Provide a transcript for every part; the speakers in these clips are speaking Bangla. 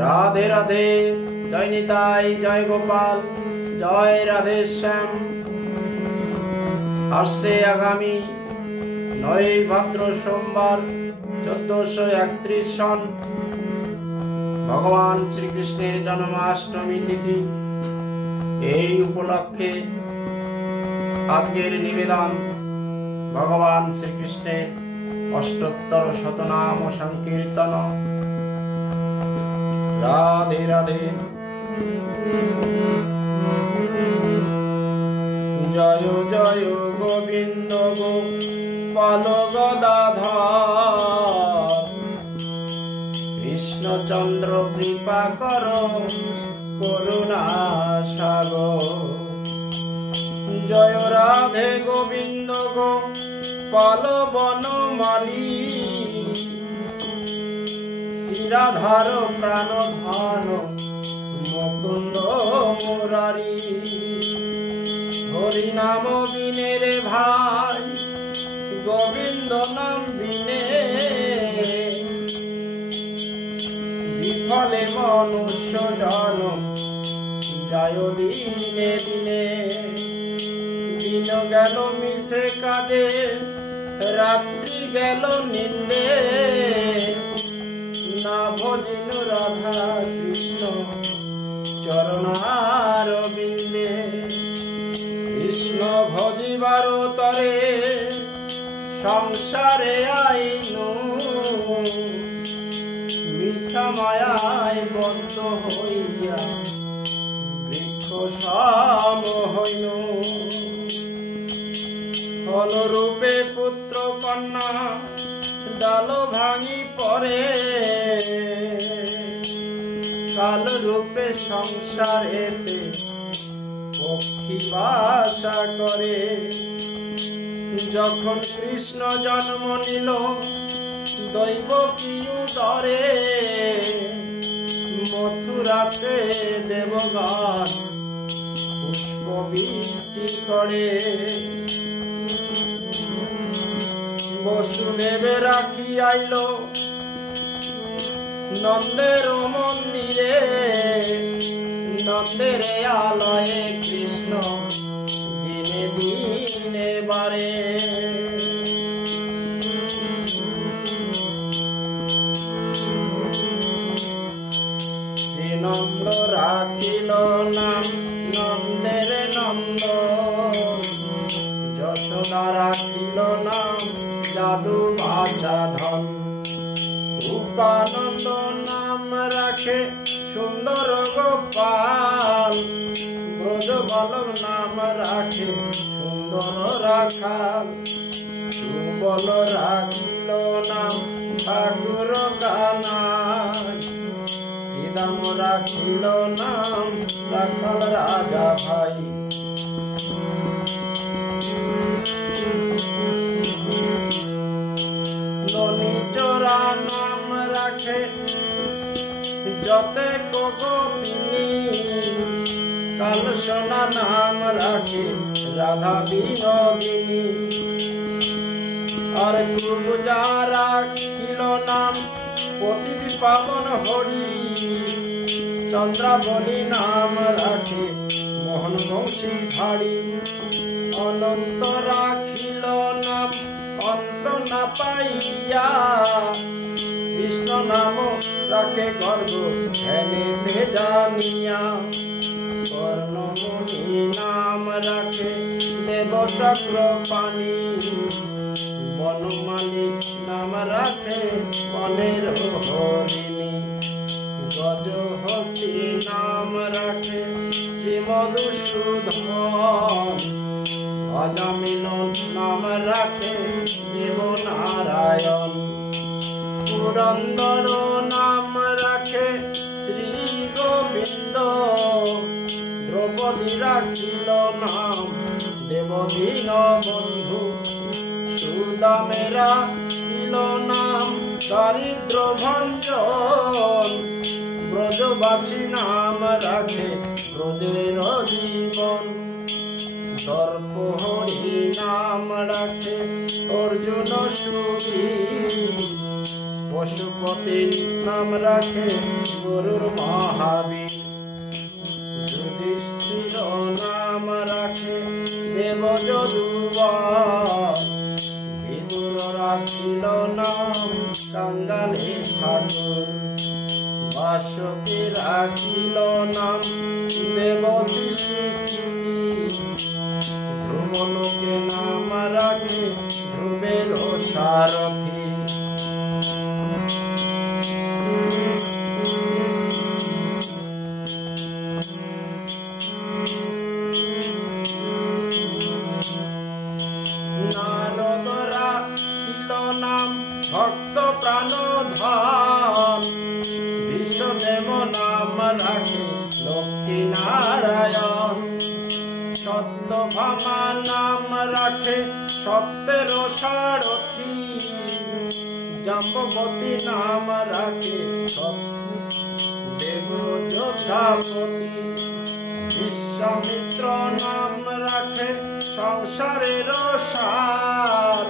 राधे राधे। जय निताई, जय गोपाल, जय राधे श्याम। आसছে आगामी 9 भाद्र सोमवार 1431 सन भगवान श्रीकृष्णेर जन्माष्टमी तिथि। এই উপলক্ষে আজকের নিবেদন भगवान श्रीकृष्णेर अष्टोत्तर शतनाम संकीर्तन। राधे राधे। जय जय गोविंद गोपाल गदाधर, कृष्णचंद्र कृपा कर करुणा सागर। जय राधे गोविंद गोपाल बनमाली, श्रीराधार प्राणधन मुकुंद मुरारी। हरि नाम बिने रे भाई, गोविंद नाम बिने विफले मनुष्य जन्म যায় দিনে দিনে। दिन গেল মিশে কাঁদে, রাত্রি গেল নিন্দে, না ভজিনু রাধা কৃষ্ণ চরণার বিন্দে। কৃষ্ণ ভজিবার তরে সংসারে আইনু, মিশা মায়ায় বদ্ধ হইয়া বৃক্ষ সম হইনু। ফলরূপে পুত্র কন্যা ডাল ভাঙি পরে, কাল রূপে সংসারেতে পক্ষী বাসা করে। যখন কৃষ্ণ জন্ম নিল দৈব কি উদরে, মথুরাতে দেবগণ পুষ্প বৃষ্টি করে। বসুদেবে রাখি আইল নন্দের মন্দিরে, নন্দের আলয়ে কৃষ্ণ দিনে দিনে বারে। শ্রীনন্দ রাখিল নাম নন্দের নন্দ, যশোদা রাখিল নাম যাদু বাচা ধন। উপানন্দ নাম রাখে সুন্দর গোপাল, ব্রজবল্লভ নাম রাখে সুন্দর রাখাল। সুবল রাখিল নাম ঠাকুর কানাই, শ্রীদাম রাখিল নাম রাখাল রাজা ভাই। ননীচরা নাম রাখে যতে গোপিনী, কালসোনা নাম রাখে রাধা বিনোদিনী। আর কুবজা রাখিল নাম পতিতি পাবন হরি, চন্দ্রাবলী নাম রাখে মোহন বংশী ধারী। অনন্ত রাখিল নাম অন্ত না পাইয়া, কৃষ্ণ নাম রাখে গর্ব ধ্যানেতে জানিয়া। কর্ণমুনি নাম রাখে দেব চক্র পানি, বনমালী নাম রাখে বনের হরিণী। গজহস্তি নাম রাখে শ্রীমধুসূদন, অজামিলন নাম রাখে দেবনারায়ণ। পুরন্দর নাম রাখে শ্রী গোবিন্দ, দ্রৌপদী রাখিল নাম দেব দীনবন্ধু। সুদামে রাখিল নাম দারিদ্র ভঞ্জন, ব্রজবাসী নাম রাখে ব্রজের জীবন। দর্পহরি নাম রাখে অর্জুন সুবীর, পশুপতি নাম রাখে গরুর মহাবীর। যুধিষ্ঠির নাম রাখে দেব যদুবর। বিদুর রাখিল নাম কাঙ্গালে ঠাকুর। বাসুকি রাখিল নাম দেবশিষ্টি স্থিতি। ধ্রুবলোকে নাম রাখে ধ্রুবের সারথি। নারদ রাখিল নাম ভক্ত প্রাণধন। বিশ্বদেব নাম রাখে লক্ষ্মী নারায়ণ। সত্যভামা নাম রাখে সত্যের সারথি। জাম্ববতী নাম রাখে দেব যোদ্ধাপতি। বিশ্বামিত্র নাম রাখে সংসারের সার।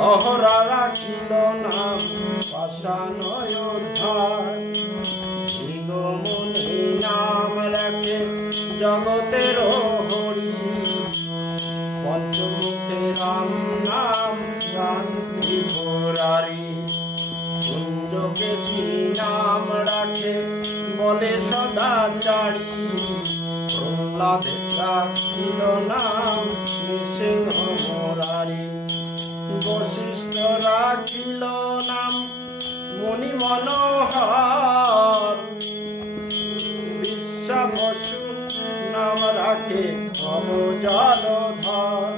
অহরা রাখিল নাম পাষাণ উদ্ধার। মৃগমুনি নাম রাখে জগতের হরি। পঞ্চমুখে রাম নাম শান্তি মুরারি। কুঞ্জকেশী নাম রাখে বলে সদাচারী। প্রহ্লাদ রাখিল নাম নৃসিংহ মুরারি। বশিষ্ঠ রাখিল নাম মুনি মনোহর। বিশ্বাবসু নাম রাখে ভব জলধর।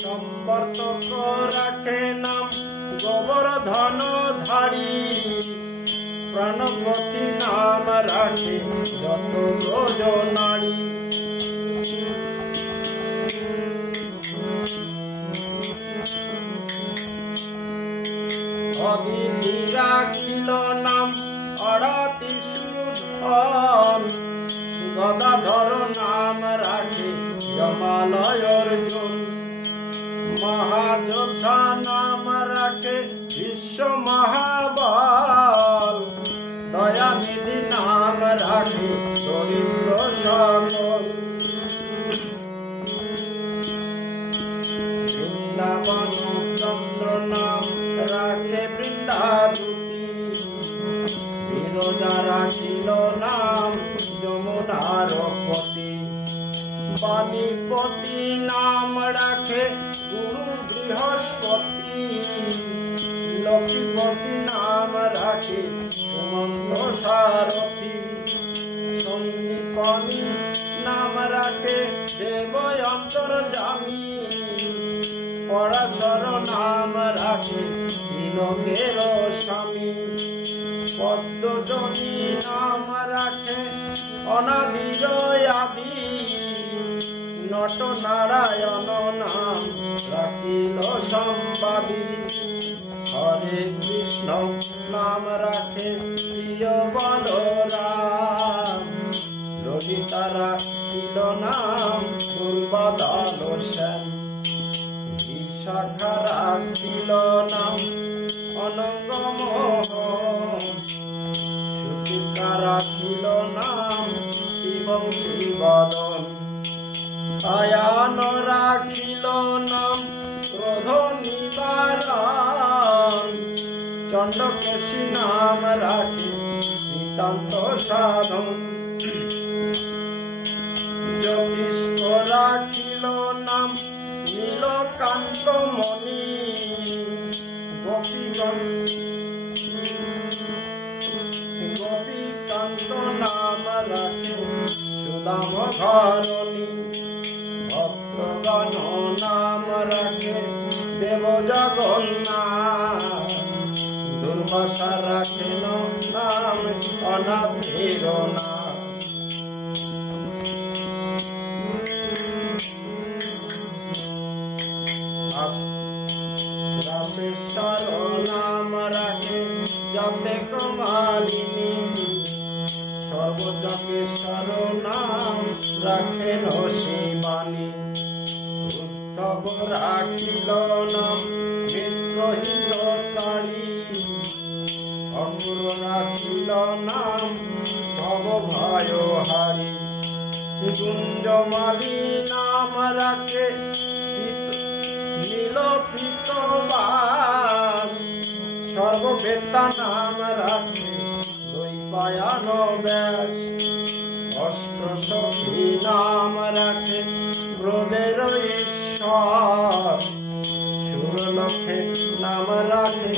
সম্বর্তক রাখে নাম গোবর্ধন ধারী। প্রাণপতি নাম রাখে যত ব্রজ নারী। অদিতি রাখিল নাম অরাতি সুধন। গদাধর নাম রাখে জমালয় অর্জুন। মহাযোদ্ধা নাম রাখে বিশ্ব মহাবল। দয়ানিধি নাম রাখে দরিদ্র সকল। বৃন্দাবন চন্দ্র নাম রাখে বৃন্দাদূতি। বিরজা রাখিল নাম যমুনার পতি। বাণীপতি নাম রাখে গুরু বৃহস্পতি। লক্ষ্মীপতি নাম রাখে সুমন্ত সারথি। সন্দীপনী নাম রাখে দেব অন্তর্যামী। পরাশর নাম রাখে তিলকের স্বামী। পদ্মজনী নাম রাখে অনাদির আদি। নট নারায়ণ নাম রাখিল সম্বাদী। হরে কৃষ্ণ নাম রাখে প্রিয় বলরাম। ললিতা রাখিল নাম দুর্বদল সেন। বিশাখা রাখিল নাম অনঙ্গ মোহন। সুচিত্রা রাখিল নাম শিবং শিবদন। আয়ান রাখিল নাম ক্রোধ নিবারণ। চণ্ডকেশী নাম রাখে নিতান্ত সাধন। জ্যোতিষ্ঠ রাখিল নাম নীলকান্ত মণি। গোপীকান্ত নাম রাখে সুদাম ঘরণী। ভক্তগণ নাম রাখে দেব জগন্নাথ। দুর্বাসা রাখেন নাম অনাথের নাথ। রাশেশ্বর নাম রাখে যতে কমালিনী। সর্বজগেশ্বর নাম রাখেন শিবানী। উদ্ধব রাখিল নাম মিত্রহিতকারী। অকুর রাখিল নাম ভব ভয় হারি গুঞ্জমালি নাম রাখে নীল পিতবাস সর্ববেত্তা নাম রাখে দৈপায়ন ব্যাস অষ্ট সখী নাম রাখে ব্রজের ঈশ্বর সুরলক্ষে নাম রাখে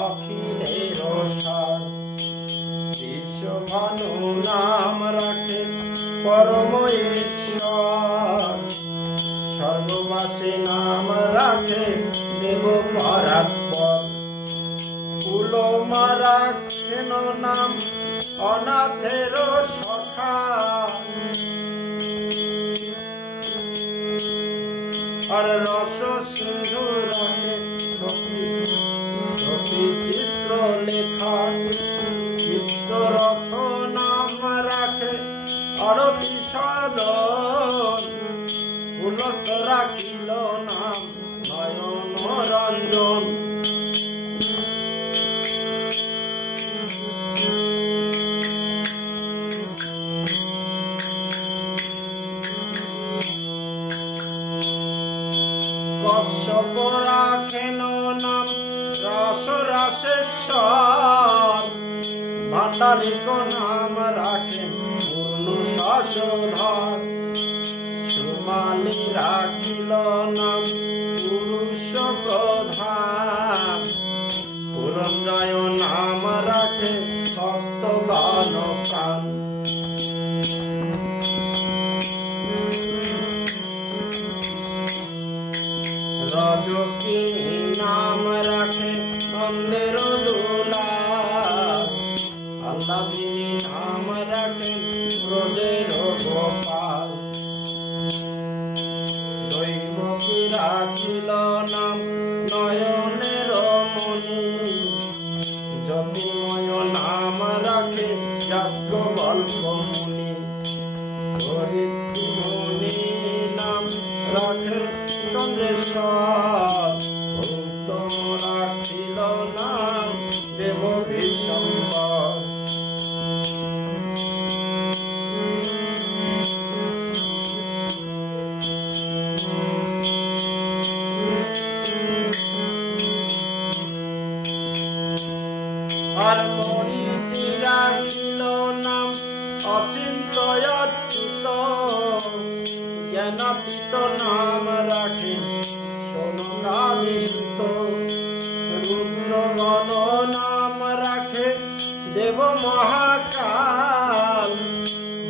অখিলের সার বিশ্বভানু নাম রাখে পরম ঈশ্বর সর্ববাসী নাম রাখে দেব পরাৎপর কুলমা রাখেন নাম অনাথের সখা আর রস সিন্ধু রাখে সখী চিত্র লেখা চিত্ররথ নাম রাখে আরতি সদন পুলস্ত রাখিল নাম নয়ন রঞ্জন কশ্যপ রাখেন নাম রস রাশেশ্বর ভান্ডারিক নাম রাখেন পূর্ণ শশধর সুমালি রাখিল নাম পুরুষ প্রধান পুরঞ্জয় নাম রাখে ভক্তগণ প্রাণ রজকিনী নাম রাখে নন্দের দোলা আল্লাদিনী নাম রাখে ব্রজের গোপাল দৈবকী রাখিল নাম নয়নের মণি জ্যোতির্ময় নাম রাখে যাজ্ঞবল্ক্য মুনি ধরিত্রী নাম রাখেন চন্দ্রেশ্বর গৌতম রাখিল নাম দেব বিশ্বম্বর আর মরিচি রাখিল নাম অচিন্ত্য অচ্যুত জ্ঞানাতীত নাম রাখে সোনকাদিসুত রুদ্রগণ নাম রাখে দেব মহাকাল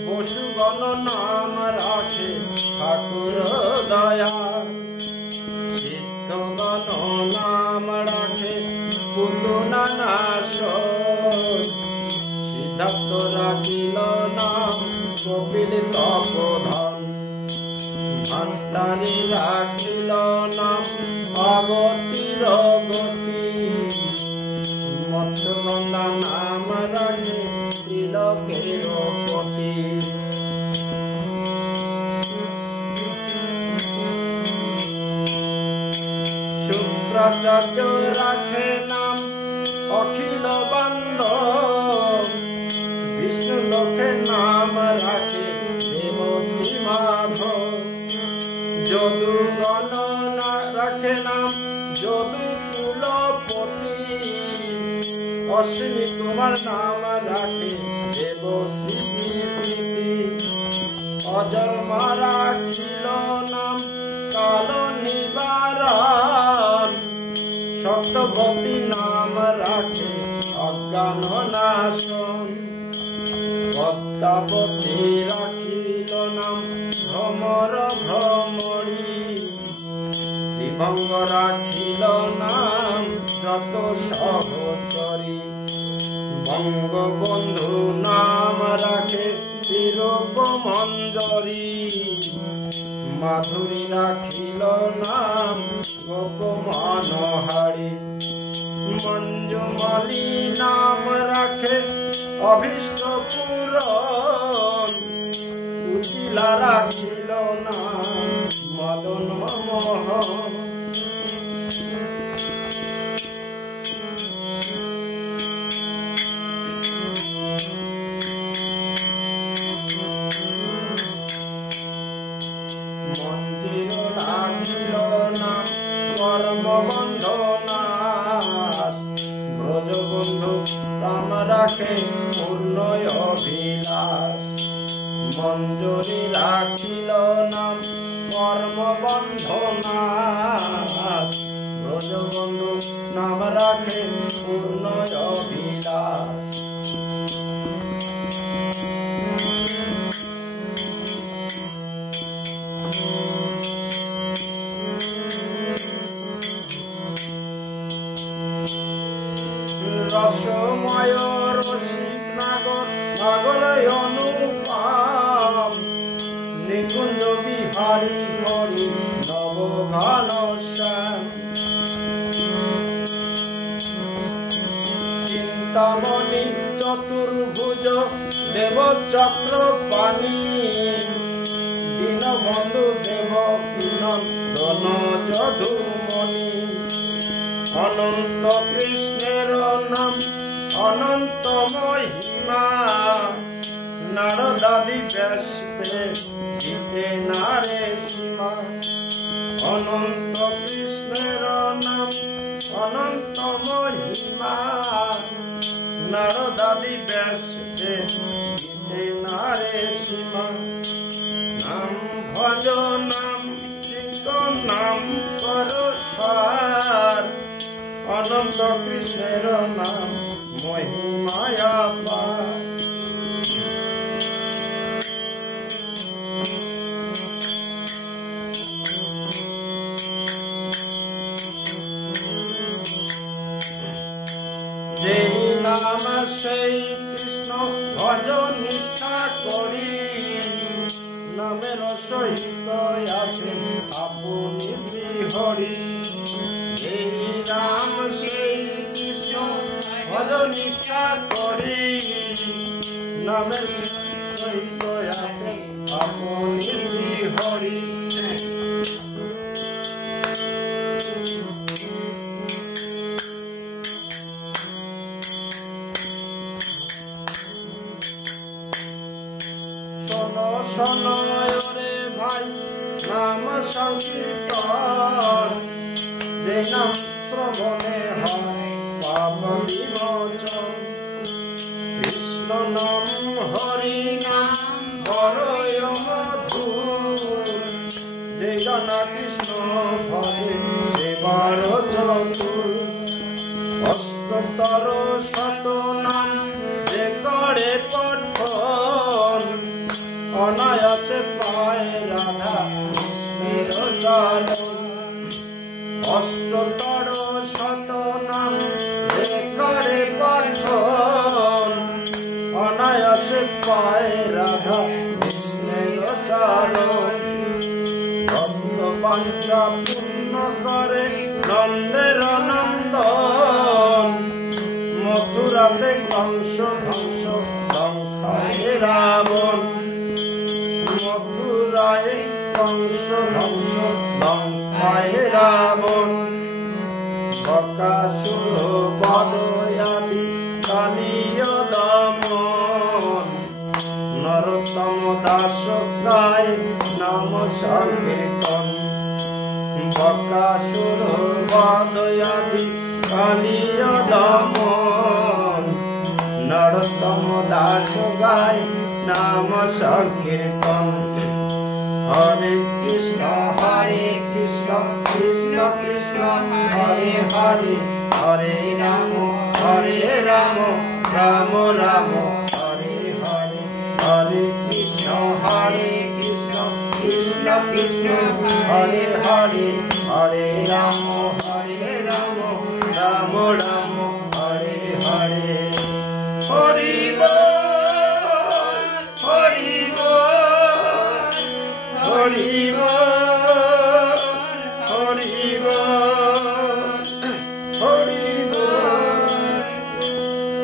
বসুগণ নাম রাখে ঠাকুর দয়াল সিদ্ধগণ নাম রাখে পুতুনা নাশ সিদ্ধার্থ রাখিল নাম কপিল তপোধন ভান্ডারী রাখিল নাম অগতির গতি মৎস্যগন্ধা নাম রাখে তিলকের পতি শুক্রাচার্য রাখে নাম অখিল বান্ধব বিষ্ণু লোকে নাম রাখে দেব শ্রী মাধব যদুগণ রাখে নাম যদু কুলপতি অশ্বিনী কুমার নাম রাখে দেব সৃষ্টি স্থিতি অজন্মা রাখিল নাম কাল নিবারণ সত্যবতী নাম রাখে অজ্ঞান নাশন পদ্মাবতী রাখিল নাম ভ্রমর ভ্রমরী ত্রিভঙ্গ রাখিল নাম যত সহচরী বঙ্গবন্ধু নাম রাখে তিরূপ মঞ্জরী মাধুরী রাখিল নাম গোপ মনোহারী মঞ্জুমালী নাম রাখে অভীষ্ট পূরণ উচিলা রাখিল নাম মদন মোহন নাম রাখে পূর্ণ অভিলাষ। মন যদি রাখিল নাম কর্ম বন্ধনাশ। ব্রজবন্ধু নাম রাখে পূর্ণ অভিলাষ। রসময় রসিক নাগর নাগরয় অনুপম। নিকুঞ্জ বিহারী হরি নব ঘনশ্যাম। চিন্তামণি চতুর্ভুজ দেব চক্রপাণি। দীনবন্ধু দেব নন্দন যদুমণি। অনন্ত কৃষ্ণের নাম অনন্ত মহিমা। নারদাদি ব্যাসতে দিতে নারে সীমা। অনন্ত কৃষ্ণের নাম অনন্ত মহিমা। নারদাদি ব্যাসতে দিতে নারে সীমা। নাম ভজ নাম চিত্ত নাম কর সার। অনন্ত কৃষ্ণের নাম মহিমায় পার। যেই নাম সেই কৃষ্ণ ভজ নিষ্ঠা করি। নামের সহিত আছে আপনি শ্রী হরি। যেই নাম সেই কৃষ্ণ ভজ নিষ্ঠা করি। নামের সহিত আছে আপনি শ্রী হরি। শোনো শোনো রে ভাই নাম সংকীর্তন। যে নাম শ্রবণে হয় পাপ বিমোচন। কৃষ্ণ নাম হরি নাম বড়ই মধুর। যে জনা কৃষ্ণ ভজে সে বড় চতুর। অষ্টতর শত নাম যে করে পঠন। অনায়াসে পায় রাধা কৃষ্ণের চরণ। অষ্টতর শত নাম যে করে পঠন। অনায়াসে পায় রাধা কৃষ্ণের চরণ। ভক্ত বাঞ্ছা পূর্ণ করে নন্দের নন্দন। মথুরাতে কংস ধ্বংস লঙ্কায় রাবণ। মথুরায় কংস ধ্বংস লঙ্কায় রাবণ। বকাসুর বদয়াদি কালীয় দমন। নরোত্তম দাস গায় নাম সংকীর্তন। বকাসুর বদয়াদি কালীয় দমন। নরোত্তম দাস গায় নাম সংকীর্তন। হরে কৃষ্ণ কৃষ্ণ কৃষ্ণ হরে হরে। হরে রাম রাম রাম হরে হরে। হরে কৃষ্ণ কৃষ্ণ কৃষ্ণ হরে হরে। হরে রাম রাম রাম হরে হরে। হরি বল হরি বল হরি বল হরি বল হরি বল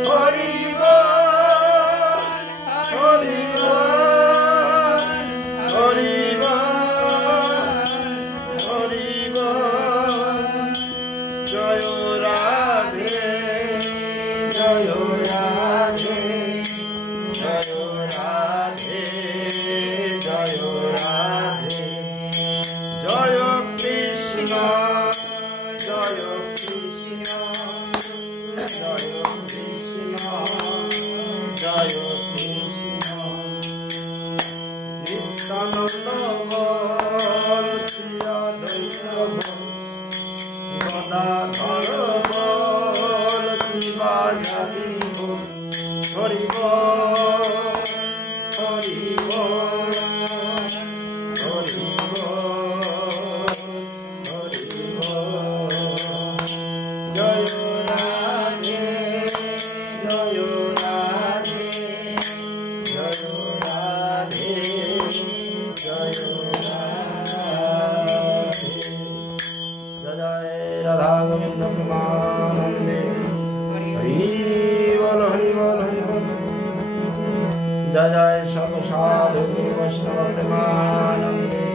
হরি বল হরি বল হরি বল হরি বল। জয় রাধে জয় রাধে জয় রাধে জয় রাধে। কৃষ্ণ নিত্যানন্দ বল শ্রী অদ্বৈত গদাধর বল শিবাচার্য বল হরি বল হরি বল হরি বল হরি বল জয় রাধে জয় রাধে জয় রাধে জয় রাধে জয় রাধা গোবিন্দ প্রেমানন্দে হরি বল হরি বল হরি বল जय जय सब साधु वैष्णव प्रेमानंदे